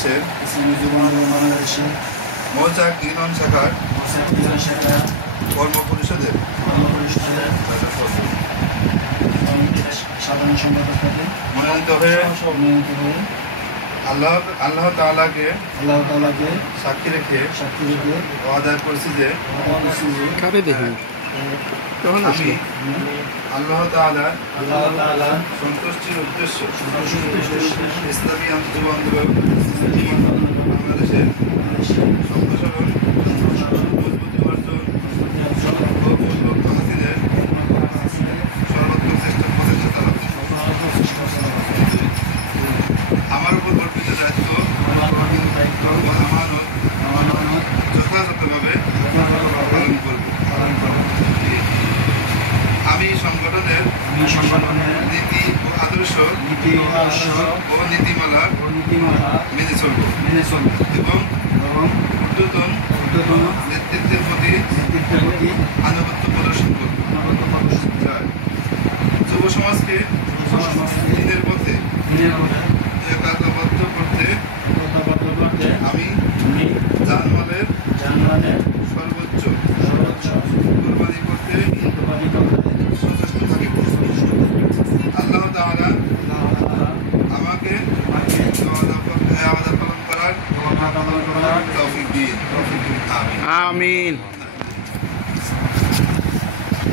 বাংলাদেশের মৌচাক ইউনিয়ন শাখার কর্ম পরিষদের সাধারণ সম্পাদক মনোনীত হয়ে আল্লাহ তাআলাকে সাক্ষী রেখে ওয়াদা করছি যে আমি আল্লাহ তাআলার সন্তুষ্টির উদ্দেশ্য ইসলামী যুব আন্দোলন বাংলাদেশের সম্প্রসারণ মজবুতি অর্জন ও মূল লক্ষ্য হাসিলের সর্বোত্তম চেষ্টা চালাব। আমার উপর অর্পিত দায়িত্ব আমানত যথাযথভাবে পালন করব। আমি সংগঠনের নীতি ও আদর্শ ও নীতিমালা মেনে চলব এবং ঊর্ধ্বতন নেতৃত্বের প্রতি আনুগত্য প্রদর্শন করব। যুব সমাজকে দিনের পথে একাত্মবদ্ধ করতে আমি জানমালের সর্বোচ্চ কোরবানি করতে সচেষ্ট থাকিব। আল্লাহ তাআলা আমাকে ওয়াদা পালন করার তৌফিক দিন। আমিন।